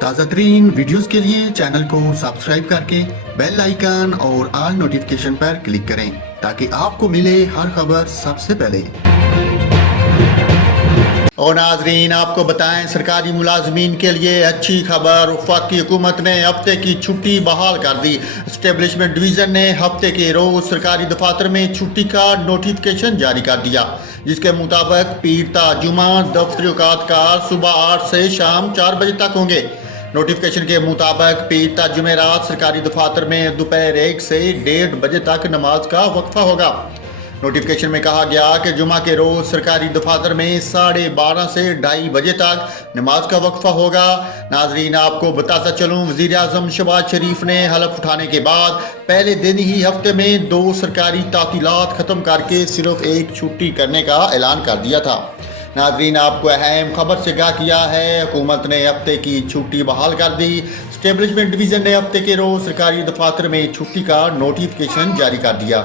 ताज़ा तरीन वीडियोस के लिए चैनल को सब्सक्राइब करके बेल आइकन और ऑल नोटिफिकेशन पर क्लिक करें ताकि आपको मिले हर खबर सबसे पहले। और नाजरीन, आपको बताएं, सरकारी मुलाजमीन के लिए अच्छी खबर। वफाकी हुकूमत ने हफ्ते की छुट्टी बहाल कर दी। एस्टेब्लिशमेंट डिवीज़न ने हफ्ते के रोज सरकारी दफातर में छुट्टी का नोटिफिकेशन जारी कर दिया, जिसके मुताबिक पीर ता जुमा दफ्तरी औकात का सुबह 8 से शाम 4 बजे तक होंगे। नोटिफिकेशन के मुताबिक पीर ता जुमेरात सरकारी दफातर में दोपहर 1 से 1:30 बजे तक नमाज का वक्फा होगा। नोटिफिकेशन में कहा गया कि जुमा के रोज सरकारी दफातर में 12:30 से 2:30 बजे तक नमाज का वक्फा होगा। नाजरीन, आपको बताता चलूं, वजीर आजम शहबाज शरीफ ने हलफ उठाने के बाद पहले दिन ही हफ्ते में 2 सरकारी तातीलात खत्म करके सिर्फ एक छुट्टी करने का ऐलान कर दिया था। नाजरीन, आपको अहम खबर से आगाह किया है, हुकूमत ने हफ्ते की छुट्टी बहाल कर दी। एस्टेब्लिशमेंट डिवीज़न ने हफ्ते के रोज सरकारी दफातर में छुट्टी का नोटिफिकेशन जारी कर दिया।